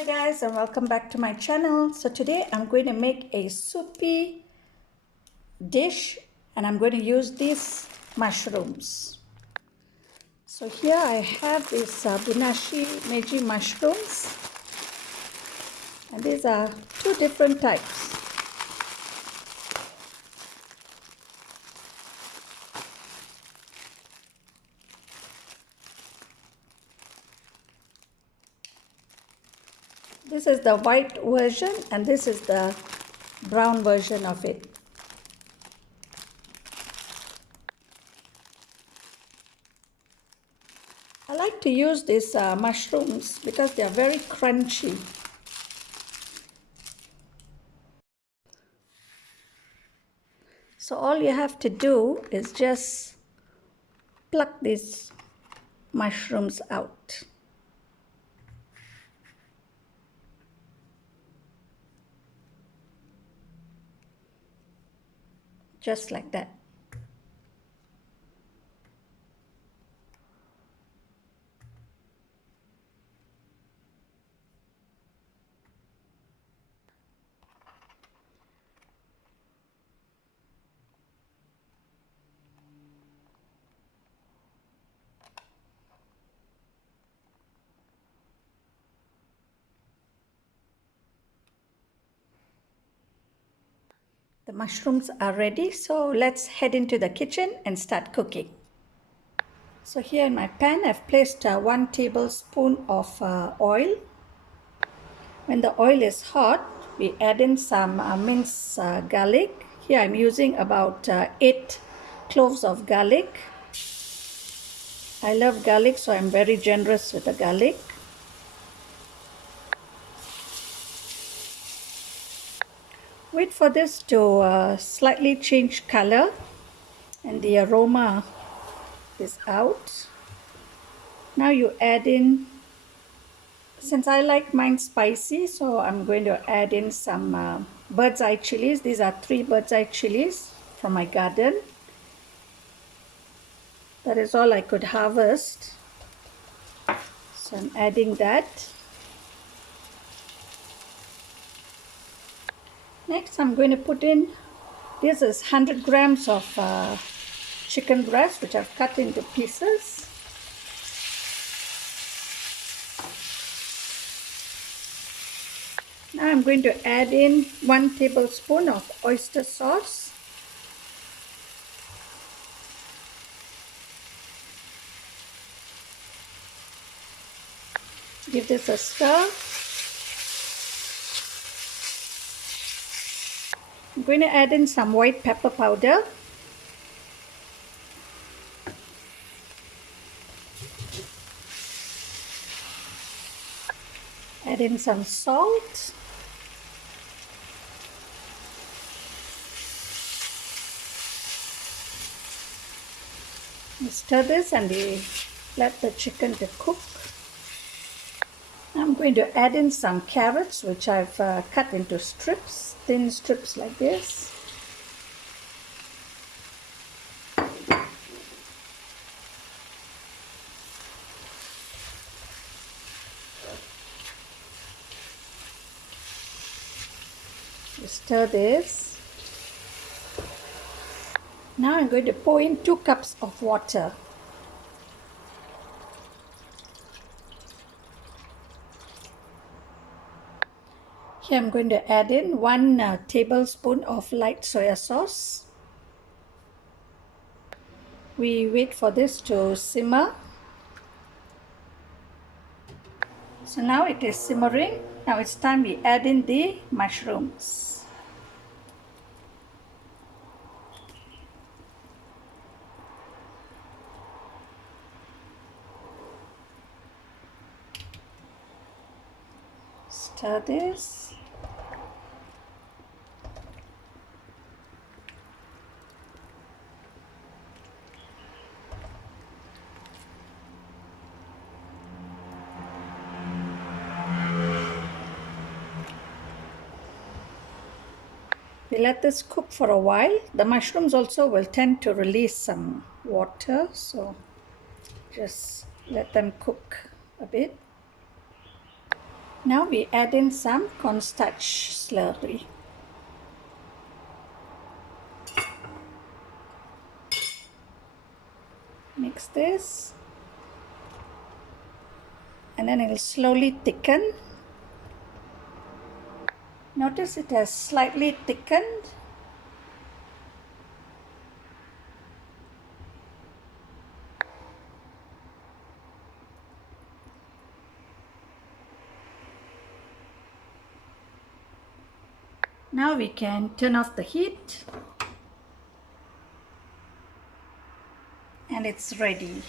Hi guys, and welcome back to my channel. So today I'm going to make a soupy dish and I'm going to use these mushrooms. So here I have these Bunashi Meiji mushrooms, and these are two different types. This is the white version and this is the brown version of it. I like to use these mushrooms because they are very crunchy. So all you have to do is just pluck these mushrooms out. Just like that. The mushrooms are ready, so let's head into the kitchen and start cooking. So here in my pan, I've placed 1 tablespoon of oil. When the oil is hot, we add in some minced garlic. Here I'm using about 8 cloves of garlic. I love garlic, so I'm very generous with the garlic. Wait for this to slightly change color and the aroma is out. Now you add in, since I like mine spicy, so I'm going to add in some bird's eye chilies. These are 3 bird's eye chilies from my garden. That is all I could harvest. So I'm adding that. Next I'm going to put in, this is 100 grams of chicken breast which I've cut into pieces. Now I'm going to add in 1 tablespoon of oyster sauce. Give this a stir. I'm going to add in some white pepper powder. Add in some salt. Stir this and let the chicken to cook. I'm going to add in some carrots which I've cut into strips, thin strips like this. Stir this. Now I'm going to pour in 2 cups of water. Here I'm going to add in 1 tablespoon of light soya sauce. We wait for this to simmer. So now it is simmering. Now it's time we add in the mushrooms. Stir this. We let this cook for a while. The mushrooms also will tend to release some water, so just let them cook a bit. Now we add in some cornstarch slurry. Mix this, and then it will slowly thicken. Notice it has slightly thickened. Now we can turn off the heat, and it's ready.